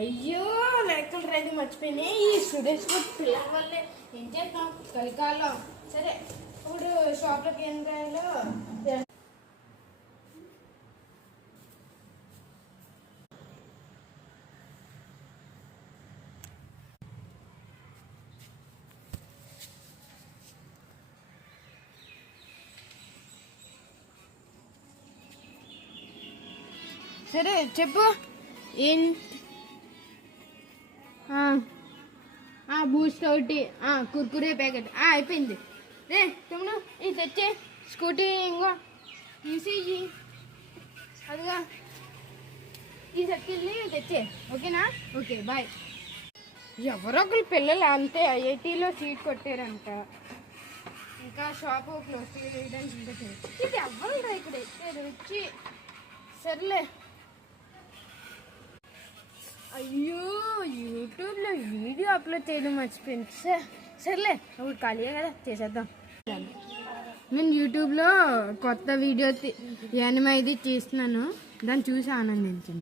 అయ్యో లెక్కలు రైతు మర్చిపోయినాయి. ఈ సురేష్ పిల్లల వల్లే ఏం చేద్దాం కలికాలం. సరే ఇప్పుడు షాప్లోకి ఏం కాయాలో సరే చెప్పు. ఏం బూస్ట్ ఒకటి, కుర్కురే ప్యాకెట్ అయిపోయింది. రే తమ్ముడు ఇది తెచ్చే స్కూటీ ఇంకో ఈసీజీ అదిగా ఈ సర్కిల్ని తెచ్చే. ఓకేనా? Okay bye. ఎవరో ఒకరు పిల్లలు అంతే ఐఐటీలో సీట్ కొట్టారంట. ఇంకా షాపు క్లోజ్ చేయడానికి ఇంకా ఇది ఎవరు ఇక్కడ ఎత్తారు వచ్చి. సర్లే. అయ్యో యూట్యూబ్లో వీడియో అప్లోడ్ చేయడం మర్చిపోయింది. సర్లే అప్పుడు ఖాళీగా కదా చేసేద్దాం. నేను యూట్యూబ్లో కొత్త వీడియో యానిమే ఇది చేస్తున్నాను, దాన్ని చూసి ఆనందించండి.